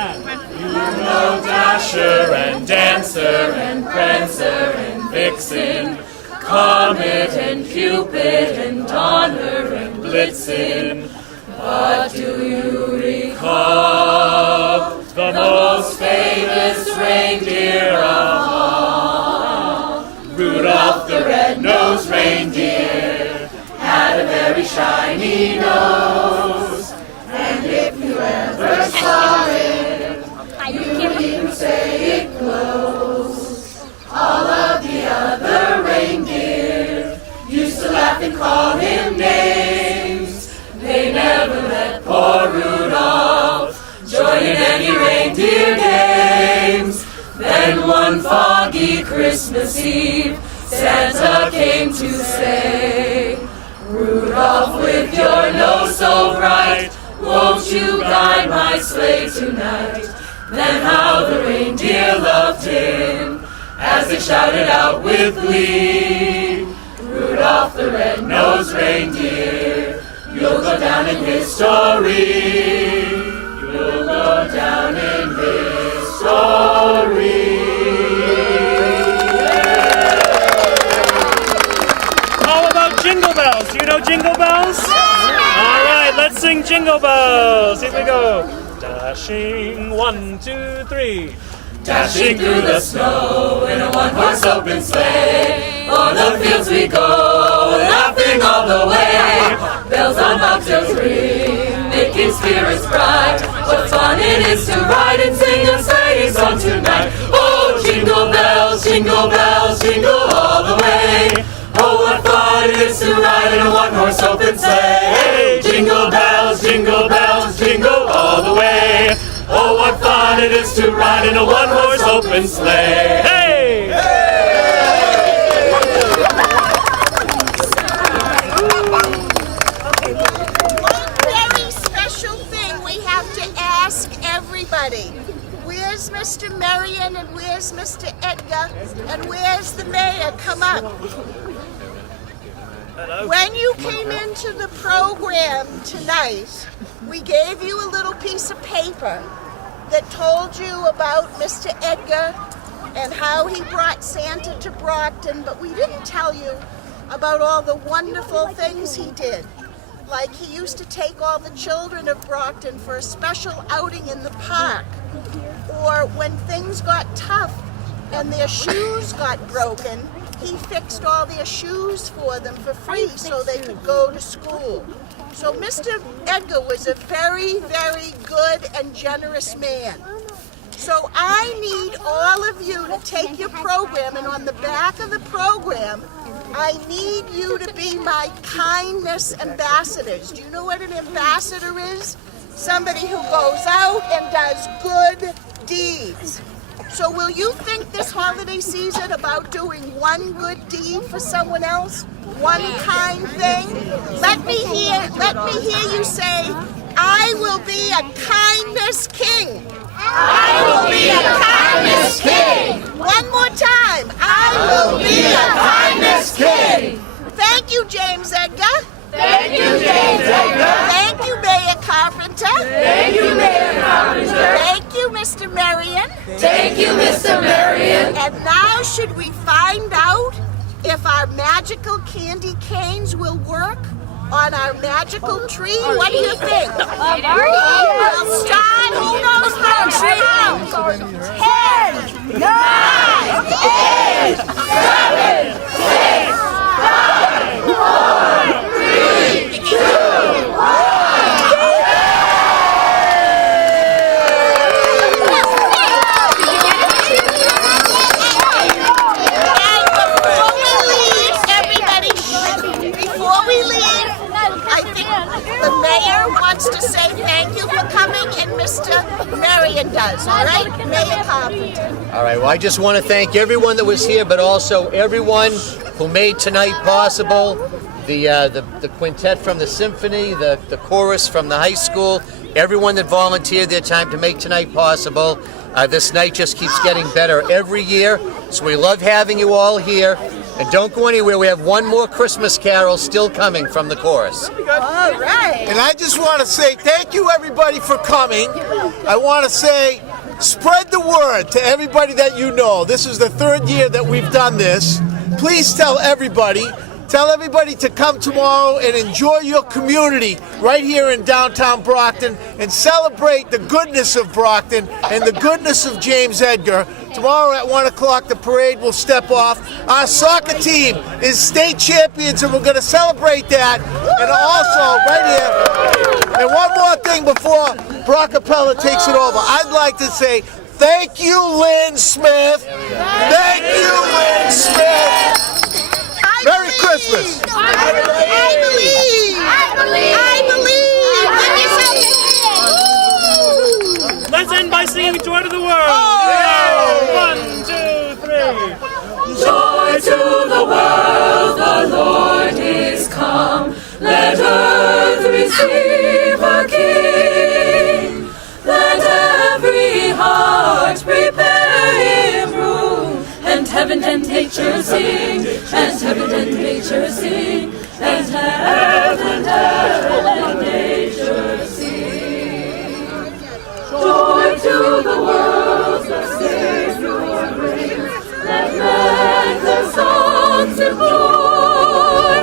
You know Dasher and Dancer and Prancer and Vixen, Comet and Cupid and Donner and Blitzen. But do you recall the most famous reindeer of all? Rudolph the red-nosed reindeer had a very shiny nose, and if you ever saw it, you can say it close. All of the other reindeer used to laugh and call him names. They never let poor Rudolph join in any reindeer games. Then one foggy Christmas Eve, Santa came to say, Rudolph, with your nose so bright, won't you guide my sleigh tonight? Then how the reindeer loved him as they shouted out with glee, Rudolph the red-nosed reindeer, you'll go down in history. You'll go down in history. How about Jingle Bells? Do you know Jingle Bells? All right, let's sing Jingle Bells. Here we go. Dashing, 1, 2, 3. Dashing through the snow in a one-horse open sleigh, o'er the fields we go, laughing all the way. Bells on bobtails ring, making spirits bright. What fun it is to ride and sing a sleigh song tonight. Oh, jingle bells, jingle all the way. Oh, what fun it is to ride in a one-horse open sleigh. Jingle bells, jingle all the way. Oh, what fun it is to ride in a one-horse open sleigh. Hey! One very special thing we have to ask everybody. Where's Mr. Marion and where's Mr. Edgar and where's the mayor? Come up. When you came into the program tonight, we gave you a little piece of paper that told you about Mr. Edgar and how he brought Santa to Brockton, but we didn't tell you about all the wonderful things he did. Like he used to take all the children of Brockton for a special outing in the park, or when things got tough and their shoes got broken, he fixed all their shoes for them for free so they could go to school. So Mr. Edgar was a very, very good and generous man. So I need all of you to take your program, and on the back of the program, I need you to be my kindness ambassadors. Do you know what an ambassador is? Somebody who goes out and does good deeds. So will you think this holiday season about doing one good deed for someone else? One kind thing? Let me hear you say, I will be a kindness king. I will be a kindness king. One more time. I will be a kindness king. Thank you, James Edgar. Thank you, James Edgar. Thank you, Mayor Carpenter. Thank you, Mayor Carpenter. Thank you, Mr. Marion. Thank you, Mr. Marion. And now should we find out if our magical candy canes will work on our magical tree? What do you think? We'll start. Who knows how to count? 10, 9, 8, 7, 6, 5, 4, 3, 2, 1. The mayor wants to say thank you for coming, and Mr. Marion does. All right, Mayor Carpenter. All right, well, I just want to thank everyone that was here, but also everyone who made tonight possible. The quintet from the symphony, the chorus from the high school, everyone that volunteered their time to make tonight possible. This night just keeps getting better every year, so we love having you all here. And don't go anywhere. We have one more Christmas carol still coming from the chorus. All right. And I just want to say thank you, everybody, for coming. I want to say, spread the word to everybody that you know. This is the third year that we've done this. Please tell everybody. Tell everybody to come tomorrow and enjoy your community right here in downtown Brockton and celebrate the goodness of Brockton and the goodness of James Edgar. Tomorrow at 1 o'clock, the parade will step off. Our soccer team is state champions, and we're going to celebrate that. And also, right here, and one more thing before Brockapella takes it over, I'd like to say thank you, Lynn Smith. Thank you, Lynn Smith. Merry Christmas! I believe! Let's end by singing Joy to the World. Oh. 1, 2, 3. Joy to the world, the Lord is come. Let earth receive a King. Let every heart prepare him room. And heaven and nature sing, and heaven and nature sing, and heaven and nature sing. Joy to the world, the Savior brings. Let the songs employ.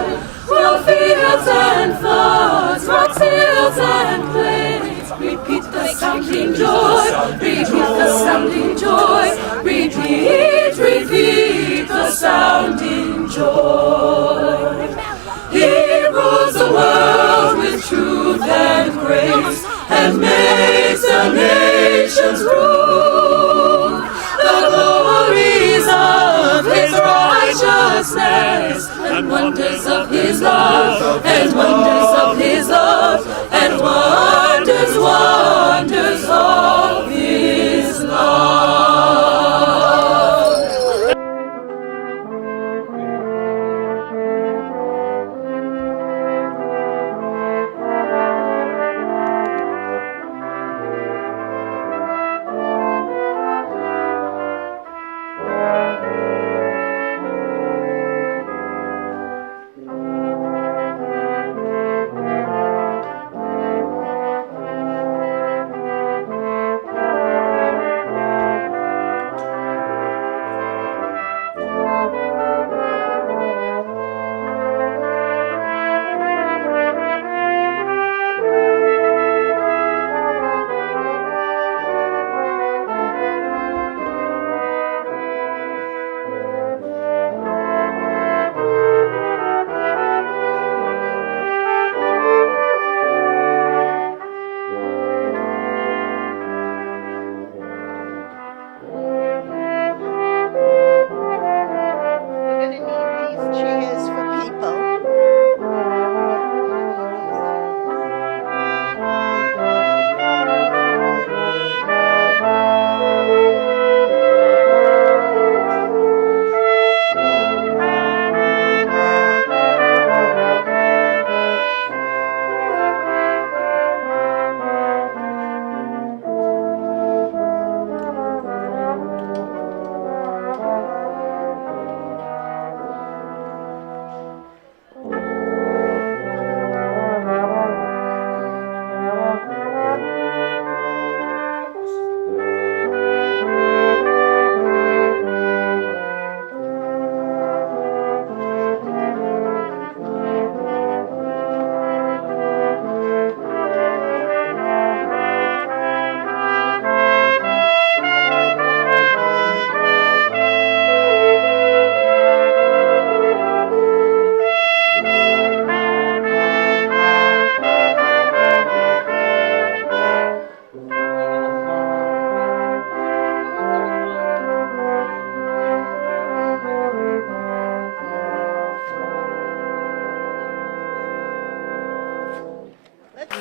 While fields and floods, rocks, hills and plains, repeat the sounding joy, repeat the sounding joy, repeat the sounding joy. He rules the world with truth and grace, and makes the nations rule. The glories of his righteousness, and wonders of his love, and wonders of his love, and wonders of his love.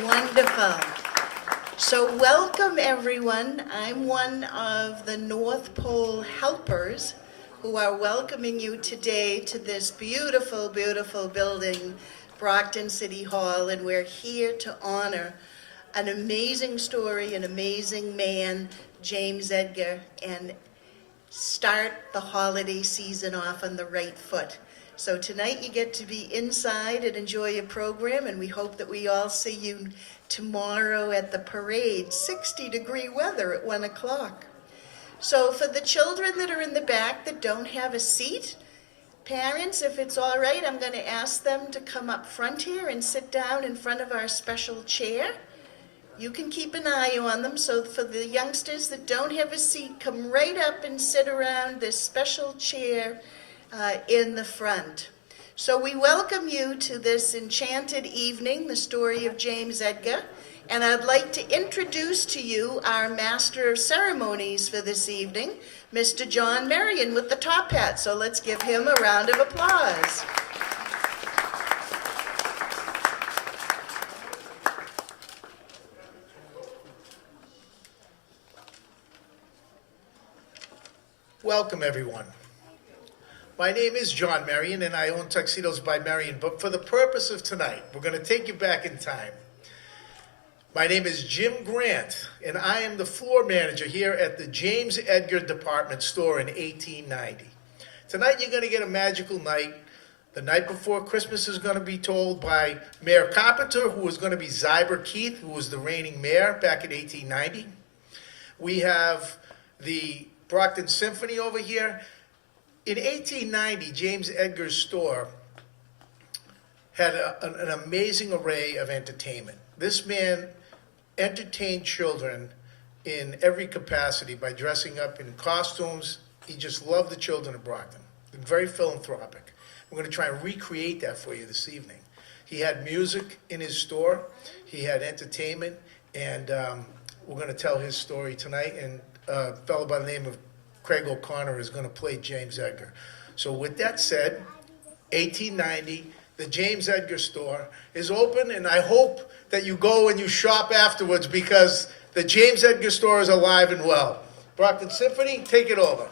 Wonderful. So welcome everyone. I'm one of the North Pole helpers who are welcoming you today to this beautiful, beautiful building, Brockton City Hall, and we're here to honor an amazing story, an amazing man, James Edgar, and start the holiday season off on the right foot. So tonight you get to be inside and enjoy your program, and we hope that we all see you tomorrow at the parade, 60-degree weather at 1 o'clock. So for the children that are in the back that don't have a seat, parents, if it's all right, I'm going to ask them to come up front here and sit down in front of our special chair. You can keep an eye on them. So for the youngsters that don't have a seat, come right up and sit around this special chair in the front. So we welcome you to this enchanted evening, the story of James Edgar. And I'd like to introduce to you our Master of Ceremonies for this evening, Mr. John Marion with the top hat. So let's give him a round of applause. Welcome, everyone. My name is John Marion, and I own Tuxedos by Marion. But for the purpose of tonight, we're going to take you back in time. My name is Jim Grant, and I am the floor manager here at the James Edgar department store in 1890. Tonight, you're going to get a magical night. The night before Christmas is going to be told by Mayor Carpenter, who is going to be Zyber Keith, who was the reigning mayor back in 1890. We have the Brockton Symphony over here. In 1890, James Edgar's store had an amazing array of entertainment. This man entertained children in every capacity by dressing up in costumes. He just loved the children of Brockton. Very philanthropic. We're going to try and recreate that for you this evening. He had music in his store. He had entertainment, and we're going to tell his story tonight. And a fellow by the name of Craig O'Connor is going to play James Edgar. So with that said, 1890, the James Edgar store is open, and I hope that you go and you shop afterwards because the James Edgar store is alive and well. Brockton Symphony, take it over.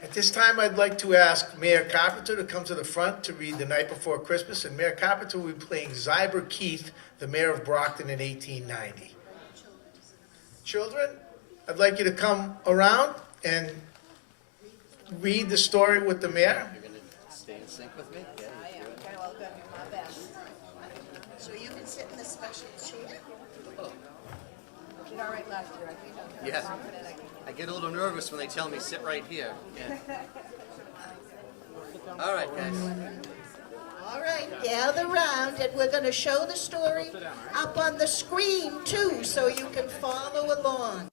At this time, I'd like to ask Mayor Carpenter to come to the front to read The Night Before Christmas, and Mayor Carpenter will be playing Zyber Keith, the mayor of Brockton in 1890. Children, I'd like you to come around and read the story with the mayor. You're going to stay in sync with me? Yeah. I am. Okay, well, I'll do my best. So you can sit in the special chair. Yeah. I get a little nervous when they tell me sit right here. Yeah. All right, guys. All right, gather round, and we're going to show the story up on the screen, too, so you can follow along.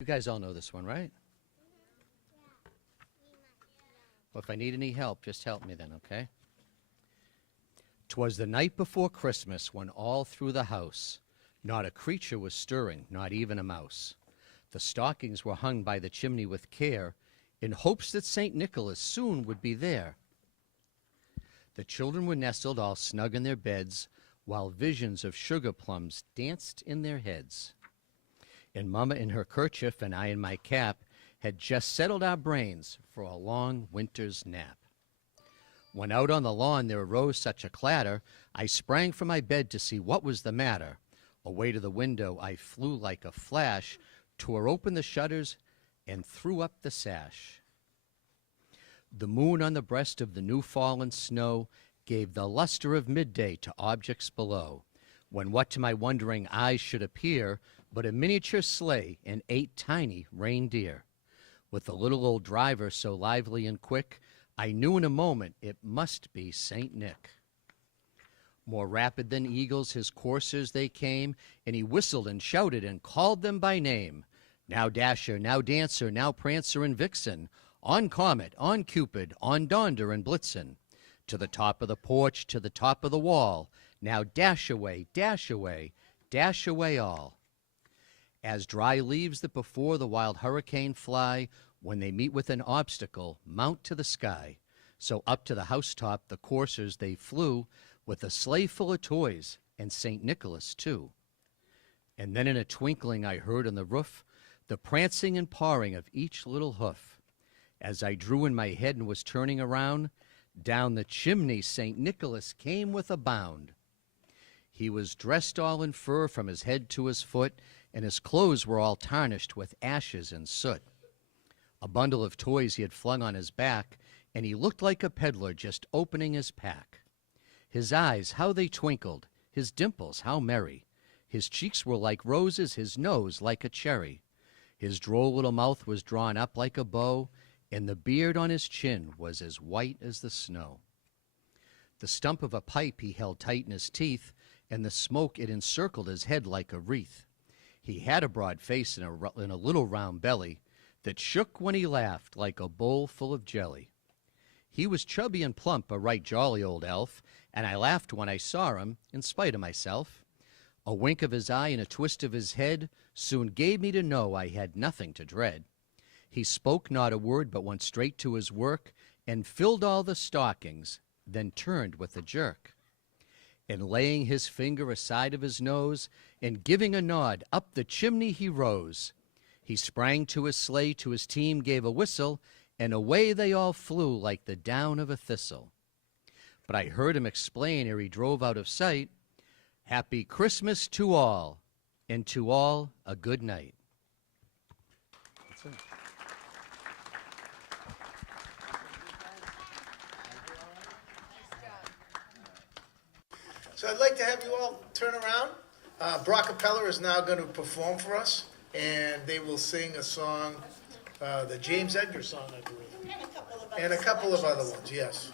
You guys all know this one, right? Well, if I need any help, just help me then, okay? 'Twas the night before Christmas when all through the house not a creature was stirring, not even a mouse. The stockings were hung by the chimney with care in hopes that St. Nicholas soon would be there. The children were nestled all snug in their beds while visions of sugar plums danced in their heads. And Mama in her kerchief and I in my cap had just settled our brains for a long winter's nap. When out on the lawn there arose such a clatter, I sprang from my bed to see what was the matter. Away to the window I flew like a flash, tore open the shutters, and threw up the sash. The moon on the breast of the new-fallen snow gave the luster of midday to objects below, when what to my wondering eyes should appear but a miniature sleigh and 8 tiny reindeer. With the little old driver so lively and quick, I knew in a moment it must be St. Nick. More rapid than eagles his coursers they came, and he whistled and shouted and called them by name. Now Dasher, now Dancer, now Prancer and Vixen, on Comet, on Cupid, on Donder and Blitzen. To the top of the porch, to the top of the wall, now dash away, dash away, dash away all. As dry leaves that before the wild hurricane fly, when they meet with an obstacle, mount to the sky. So up to the housetop the coursers they flew, with a sleigh full of toys, and St. Nicholas too. And then in a twinkling I heard on the roof the prancing and pawing of each little hoof. As I drew in my head and was turning around, down the chimney St. Nicholas came with a bound. He was dressed all in fur from his head to his foot, and his clothes were all tarnished with ashes and soot. A bundle of toys he had flung on his back, and he looked like a peddler just opening his pack. His eyes, how they twinkled, his dimples, how merry. His cheeks were like roses, his nose like a cherry. His droll little mouth was drawn up like a bow, and the beard on his chin was as white as the snow. The stump of a pipe he held tight in his teeth, and the smoke it encircled his head like a wreath. He had a broad face and a little round belly that shook when he laughed like a bowl full of jelly. He was chubby and plump, a right jolly old elf, and I laughed when I saw him, in spite of myself. A wink of his eye and a twist of his head soon gave me to know I had nothing to dread. He spoke not a word, but went straight to his work, and filled all the stockings, then turned with a jerk. And laying his finger aside of his nose, and giving a nod, up the chimney he rose. He sprang to his sleigh, to his team gave a whistle, and away they all flew like the down of a thistle. But I heard him explain ere he drove out of sight, Happy Christmas to all, and to all a good night. That's it. So I'd like to have you all turn around. Brockapella is now going to perform for us, and they will sing a song, the James Edgar song, I believe. And a couple of other ones, yes.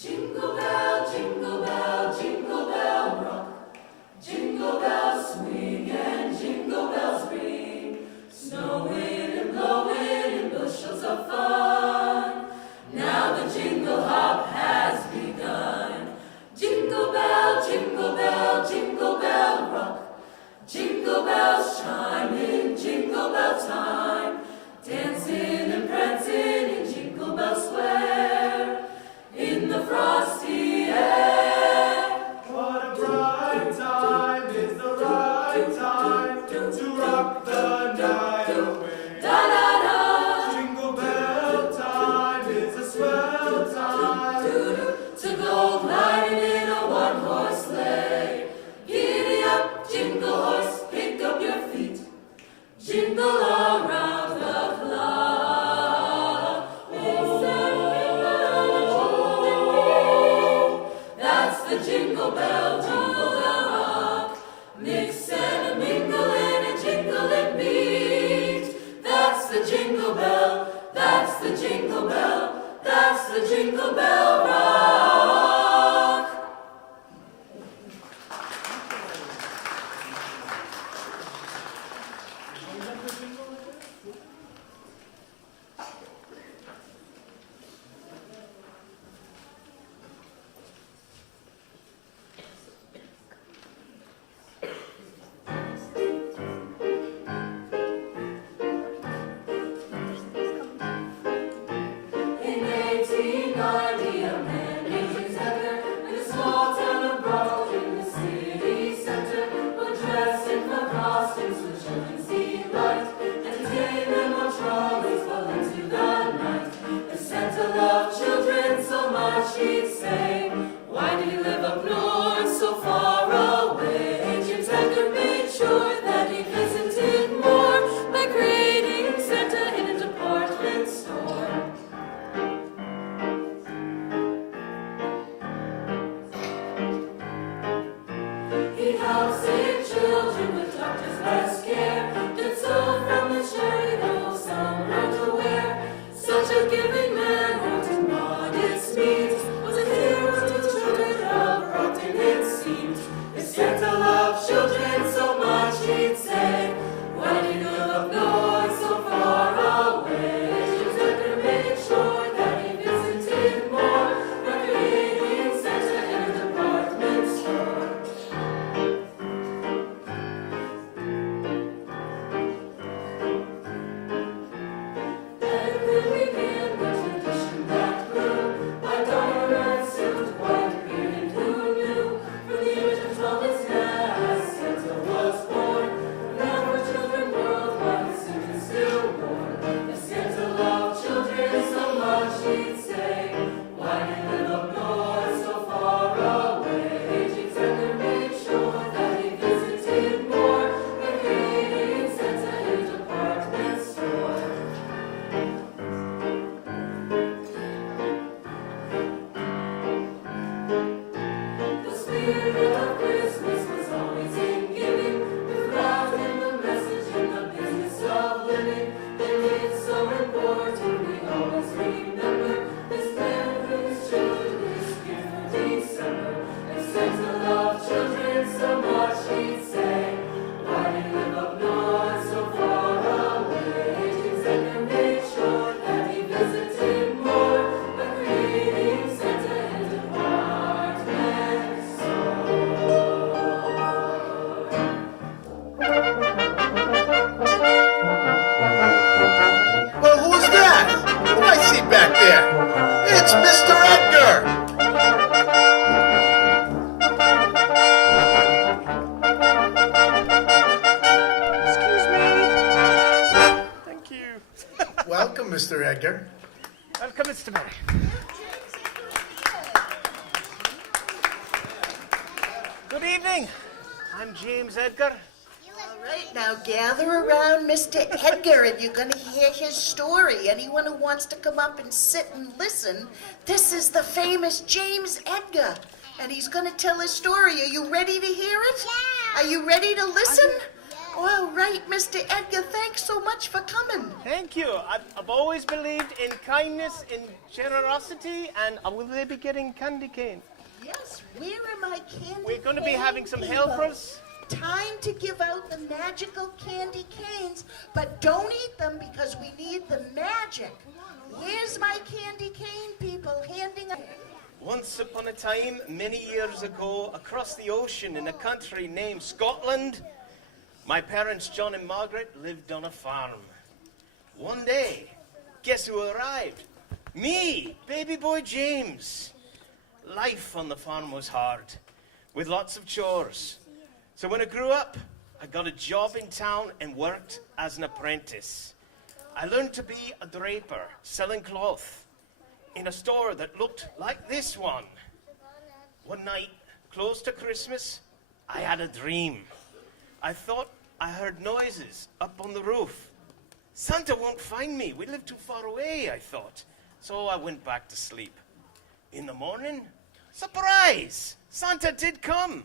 Jingle bell, jingle bell, jingle bell rock. Jingle bells swing and jingle bells ring. Snowing and blowing in bushels of fun. Now the jingle hop has begun. Jingle bell, jingle bell, jingle bell rock. Jingle bells chime in jingle bell time. Dancing and prancing in Jingle Bell Square. In the frosty air. What a bright time is the right time to rock the night away. Da da da. jingle bell, that's the jingle bell, that's the jingle bell rock. In 1890, a man named Edgar in a small town of Brockton in the city center would dress in fun costumes for children's delight, entertain them on trolleys well into the night. The Santa loved children so much he'd say, why did he live up north so far away? James Edgar made sure that he visited more by creating Santa in a department store. He helped sick children with doctors' best care. Did so from the cherry hill, some learned to wear. Such a giving man, wanting modest means, was a hero to the children of Brockton, it seemed. If Santa loved children so much, he'd say, why did you live up north so far away? James Edgar made sure that he visited more by creating Santa in a department store. Edgar began the tradition that grew by dollar and suit, white beard and who knew from the image of tallest as Santa was born. Now for children worldwide, Santa still born. If Santa loved children so much, he'd say, why do you live up north so far away? James Edgar made sure that he visited more by creating Santa in a department store. The spirit of Christmas was always in giving, with love in the message and the business of living. And it's so important we always remember this man for his children, this gift for December. If Santa loved children so much, he'd say, why do you live up north so far away? James Edgar made sure that he visited more by creating Santa in a department store. Well, who's that? Who do I see back there? It's Mr. Edgar. Excuse me. Thank you. Welcome, Mr. Edgar. Welcome, Mr. Murray. Good evening. I'm James Edgar. All right, now gather around Mr. Edgar and you're going to hear his story. Anyone who wants to come up and sit and listen, this is the famous James Edgar. And he's going to tell his story. Are you ready to hear it? Yeah. Are you ready to listen? All right, Mr. Edgar, thanks so much for coming. Thank you. I've always believed in kindness, in generosity, and will they be getting candy cane? Yes, where are my candy We're going to be cane having some people? helpers. Time to give out the magical candy canes, but don't eat them because we need the magic. Where's my candy cane people handing out? Once upon a time, many years ago, across the ocean in a country named Scotland, my parents, John and Margaret, lived on a farm. One day, guess who arrived? Me, baby boy James. Life on the farm was hard, with lots of chores. So when I grew up, I got a job in town and worked as an apprentice. I learned to be a draper, selling cloth, in a store that looked like this one. One night, close to Christmas, I had a dream. I thought I heard noises up on the roof. Santa won't find me. We live too far away, I thought. So I went back to sleep. In the morning, surprise! Santa did come.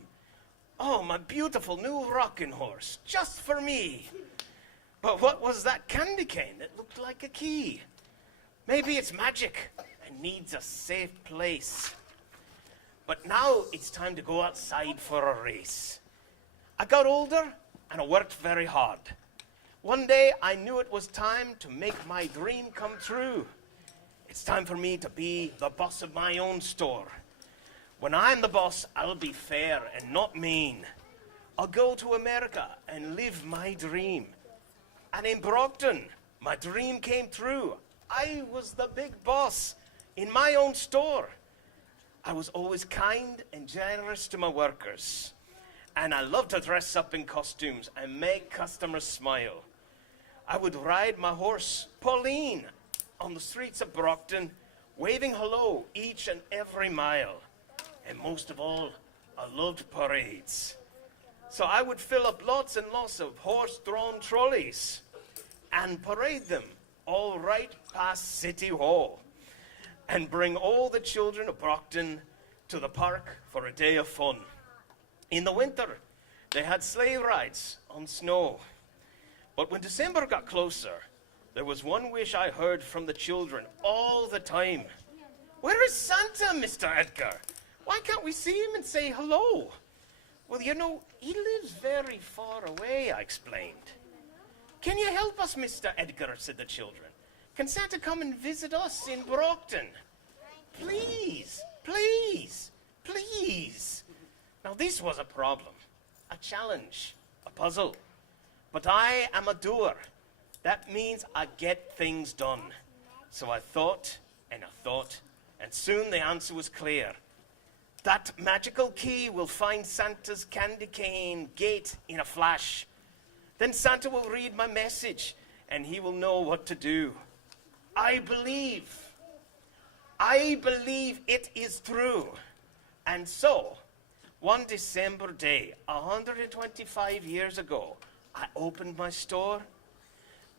Oh, my beautiful new rocking horse, just for me. But what was that candy cane that looked like a key? Maybe it's magic and needs a safe place. But now it's time to go outside for a race. I got older and I worked very hard. One day I knew it was time to make my dream come true. It's time for me to be the boss of my own store. When I'm the boss, I'll be fair and not mean. I'll go to America and live my dream. And in Brockton, my dream came true. I was the big boss in my own store. I was always kind and generous to my workers. And I loved to dress up in costumes and make customers smile. I would ride my horse, Pauline, on the streets of Brockton, waving hello each and every mile. And most of all, I loved parades. So I would fill up lots and lots of horse-drawn trolleys and parade them all right past City Hall and bring all the children of Brockton to the park for a day of fun. In the winter, they had sleigh rides on snow. But when December got closer, there was one wish I heard from the children all the time. Where is Santa, Mr. Edgar? Why can't we see him and say hello? Well, you know, he lives very far away, I explained. Can you help us, Mr. Edgar, said the children. Can Santa come and visit us in Brockton? Please, please, please. Now, this was a problem, a challenge, a puzzle. But I am a doer. That means I get things done. So I thought, and soon the answer was clear. That magical key will find Santa's candy cane gate in a flash. Then Santa will read my message, and he will know what to do. I believe it is true. And so, one December day, 125 years ago, I opened my store.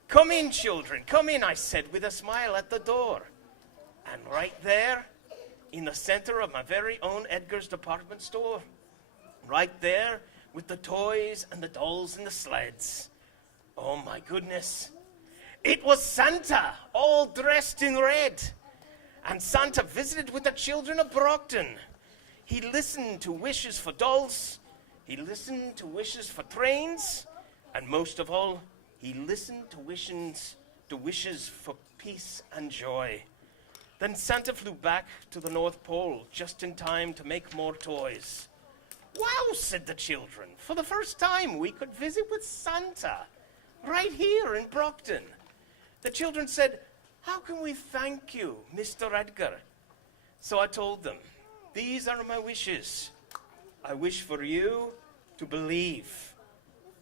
Come in, children, come in, I said with a smile at the door. And right there, in the center of my very own Edgar's department store, right there with the toys and the dolls and the sleds. Oh my goodness. It was Santa, all dressed in red. And Santa visited with the children of Brockton. He listened to wishes for dolls. He listened to wishes for trains. And most of all, he listened to wishes for peace and joy. Then Santa flew back to the North Pole just in time to make more toys. Wow, said the children. For the first time, we could visit with Santa right here in Brockton. The children said, how can we thank you, Mr. Edgar? So I told them, these are my wishes. I wish for you to believe.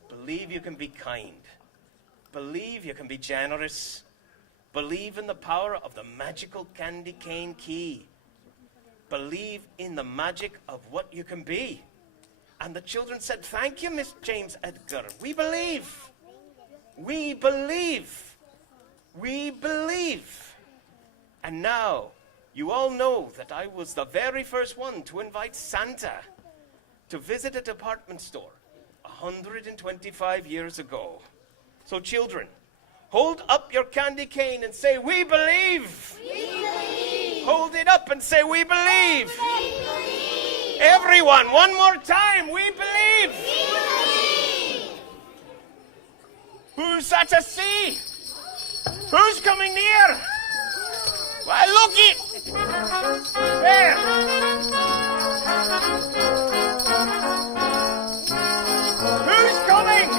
Believe you can be kind. Believe you can be generous. Believe in the power of the magical candy cane key. Believe in the magic of what you can be. And the children said, thank you, Miss James Edgar. We believe. We believe. We believe. And now, you all know that I was the very first one to invite Santa to visit a department store 125 years ago. So children, hold up your candy cane and say, we believe. We believe. Hold it up and say, we believe. We believe. Everyone, one more time, we believe. We believe. Who's at a sea? Who's coming near? Why, look it! There! Who's coming?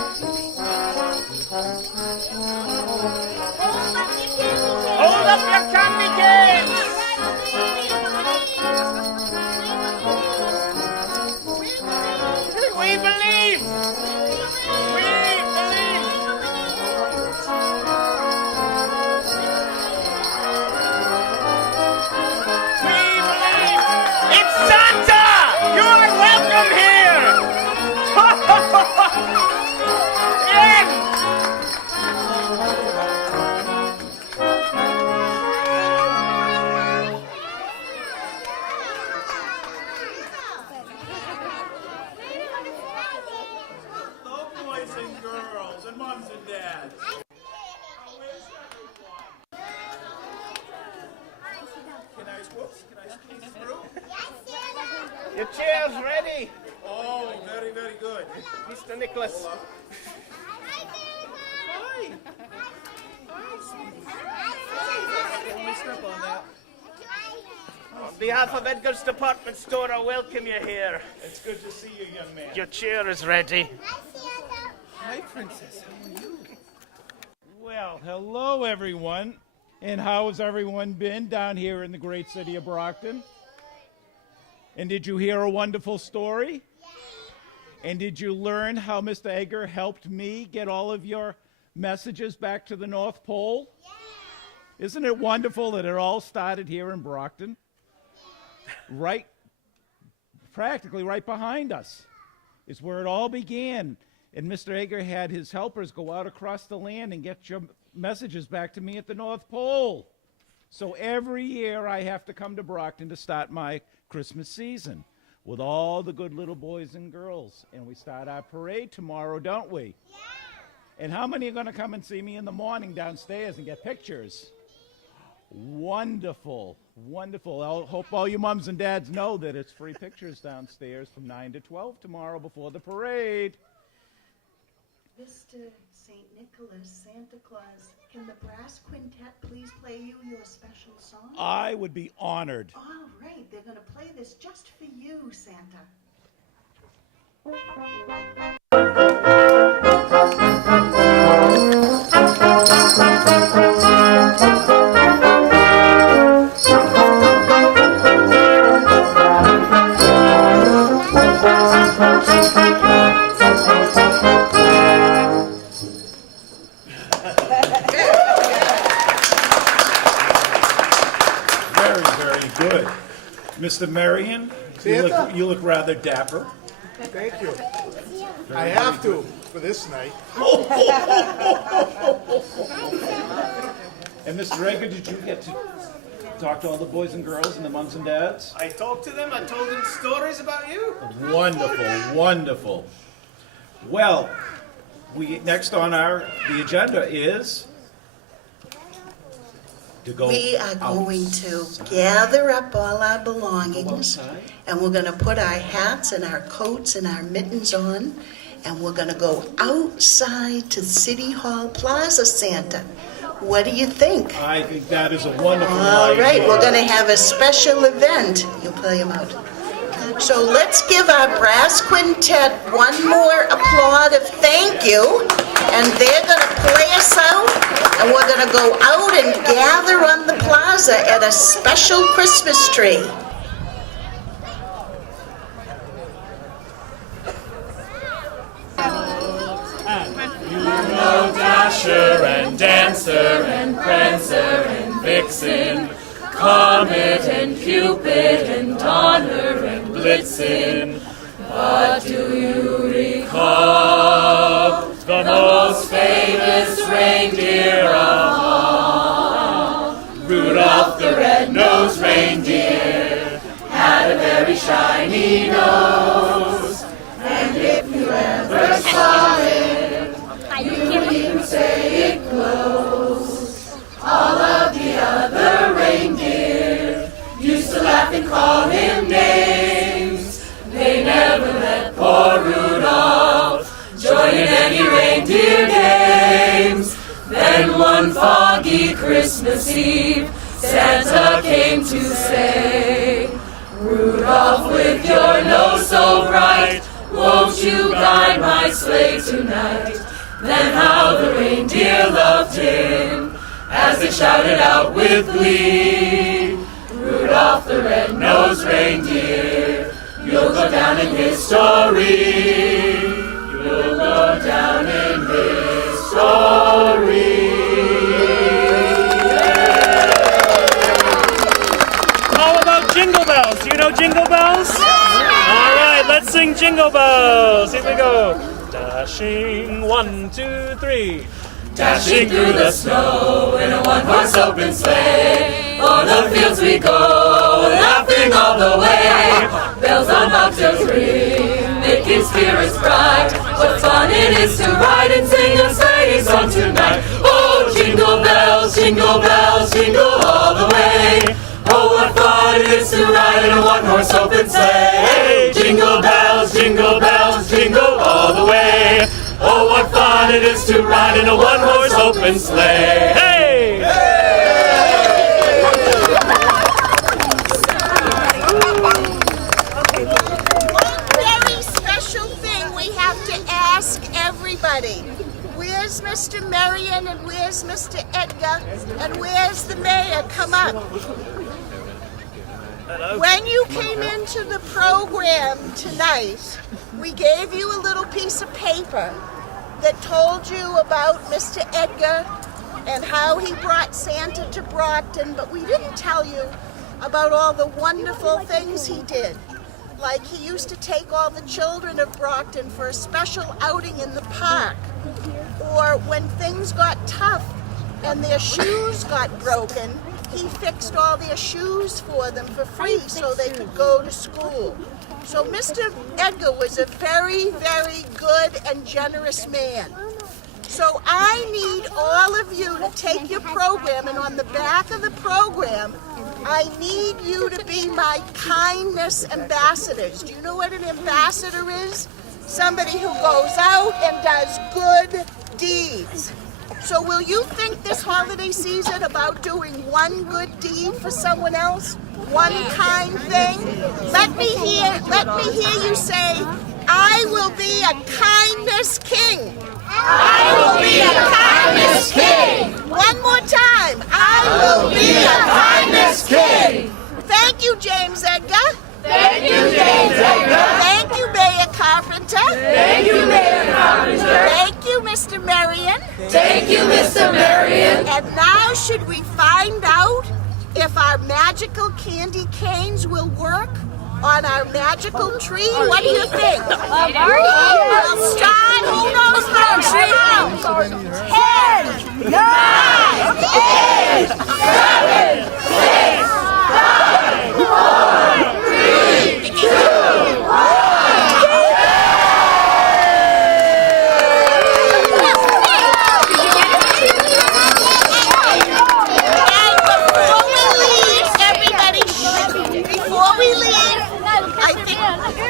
Hold up your candy canes! We believe! We believe! We believe! It's Santa! You are welcome moms and dads. Where's everyone? Can I squeeze through? Your chair's ready, Oh, very, very good. Mr. Nicholas. Hi. On behalf of Edgar's department store, I welcome you here. It's good to see you, young man. Your chair is ready. Hi, Princess. How are you? Well, hello, everyone. And how has everyone been down here in the great city of Brockton? And did you hear a wonderful story? And did you learn how Mr. Edgar helped me get all of your messages back to the North Pole? Isn't it wonderful that it all started here in Brockton? Right, practically right behind us is where it all began. And Mr. Edgar had his helpers go out across the land and get your messages back to me at the North Pole. So every year I have to come to Brockton to start my Christmas season with all the good little boys and girls. And we start our parade tomorrow, don't we? Yeah. And how many are going to come and see me in the morning downstairs and get pictures? Wonderful, wonderful. I hope all you moms and dads know that it's free pictures downstairs from 9 to 12 tomorrow before the parade. Mr. St. Nicholas, Santa Claus, can the brass quintet please play you your special song? I would be honored. All right, they're going to play this just for you, Santa. Good. Mr. Marion, you look rather dapper. Thank you. I have to for this night. And Mr. Edgar, did you get to talk to all the boys and girls and the moms and dads? I talked to them. I told them stories about you. Wonderful, wonderful. Well, next on the agenda is We are going to gather up all our belongings, and we're going to put our hats and our coats and our mittens on, and we're going to go outside to City Hall Plaza, Santa. What do you think? I think that is a wonderful All idea. right, we're going to have a special event. You'll play them out. So let's give our brass quintet one more applaud of thank you, and they're going to play us out, and we're going to go out and gather on the plaza at a special Christmas tree. You know Dasher and Dancer and Prancer and Vixen, Comet and Cupid and Donner and Blitzen. But do you recall the most famous reindeer of all? Rudolph the red-nosed reindeer had a very shiny nose, and if you ever saw it, you would even say it close. All of the other reindeer used to laugh and call him names. They never let poor Rudolph join in any reindeer games. Then one foggy Christmas Eve, Santa came to say, Rudolph, with your nose so bright, won't you guide my sleigh tonight? Then how the reindeer loved him as they shouted out with glee, Rudolph the red-nosed reindeer, you'll go down in history. You'll go down in history. How about Jingle Bells? Do you know Jingle Bells? All right, let's sing Jingle Bells. Here we go. Dashing, 1, 2, 3. Dashing through the snow in a one-horse open sleigh. O'er the fields we go, laughing all the way. Bells on bobtails ring, making spirits bright. What fun it is to ride and sing a sleigh is to ride in a one-horse open sleigh. Hey! One very special thing we have to ask everybody. Where's Mr. Marion and where's Mr. Edgar and where's the mayor? Come up. When you came into the program tonight, we gave you a little piece of paper that told you about Mr. Edgar and how he brought Santa to Brockton, but we didn't tell you about all the wonderful things he did. Like he used to take all the children of Brockton for a special outing in the park. Or when things got tough and their shoes got broken, he fixed all their shoes for them for free so they could go to school. So Mr. Edgar was a very, very good and generous man. So I need all of you to take your program, and on the back of the program, I need you to be my kindness ambassadors. Do you know what an ambassador is? Somebody who goes out and does good deeds. So will you think this holiday season about doing one good deed for someone else? One kind thing? Let me hear you say, I will be a kindness king. I will be a kindness king. One more time. I will be a kindness king. Thank you, James Edgar. Thank you, James Edgar. Thank you, Mayor Carpenter. Thank you, Mayor Carpenter. Thank you, Mr. Marion. Thank you, Mr. Marion. And now should we find out if our magical candy canes will work on our magical tree? What do you think? We'll start. Who knows how to count? 10, 9, 8, 7, 6, 5, 4, 3, 2, 1.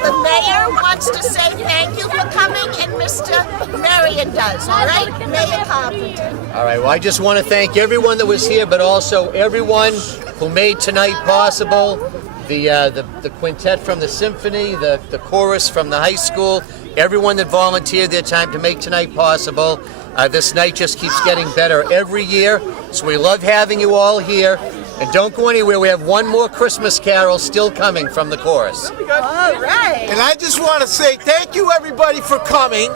The mayor wants to say thank you for coming, and Mr. Marion does. All right, Mayor Carpenter. All right, well, I just want to thank everyone that was here, but also everyone who made tonight possible. The quintet from the symphony, the chorus from the high school, everyone that volunteered their time to make tonight possible. This night just keeps getting better every year, so we love having you all here. And don't go anywhere, we have one more Christmas carol still coming from the chorus. All right. And I just want to say thank you, everybody, for coming.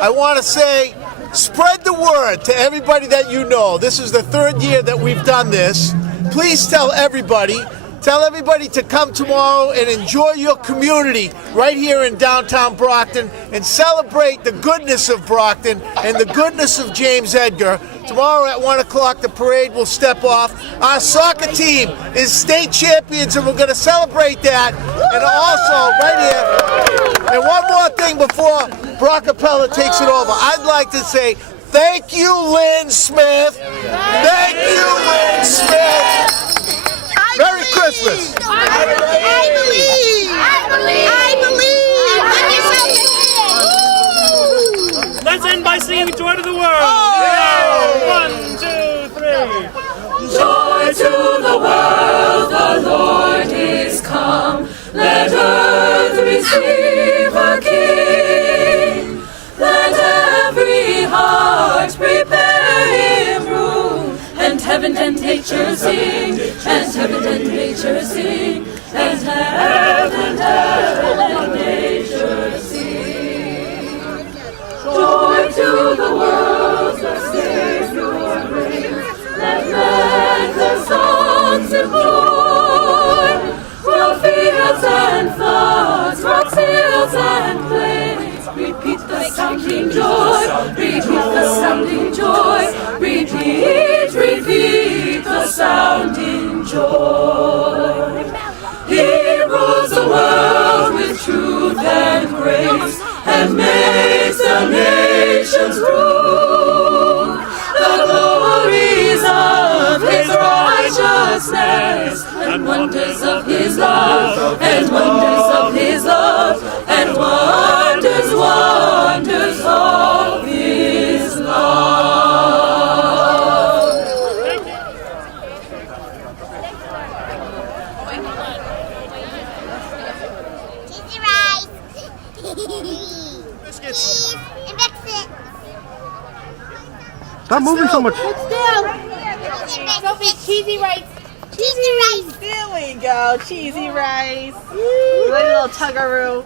I want to say spread the word to everybody that you know. This is the third year that we've done this. Please tell everybody. Tell everybody to come tomorrow and enjoy your community right here in downtown Brockton and celebrate the goodness of Brockton and the goodness of James Edgar. Tomorrow at 1 o'clock, the parade will step off. Our soccer team is state champions, and we're going to celebrate that. And also, right here, and one more thing before Brockapella takes it over, I'd like to say thank you, Lynn Smith. Thank you, Lynn Smith. Merry Christmas. I believe. Let's end by singing Joy to the World. Yeah. 1, 2, 3. Joy to the world, the Lord is come. Let earth receive her King. Let every heart prepare him room. And heaven and nature sing, and heaven and nature sing, and heaven and nature sing. Joy to the world, the Savior brings. Let men their songs employ. While fields and floods, rocks, hills and plains, repeat the sounding joy, repeat the sounding joy, repeat the sounding joy. He rules the world with truth and grace, and makes the nations rule. The glories of his righteousness, and wonders of his love, and wonders of his love, and wonders of his love. Biscuits. And mix it. Stop moving so much. Sophie, cheesy rice. Cheesy rice. There we go. Cheesy rice. Little tuggaroo.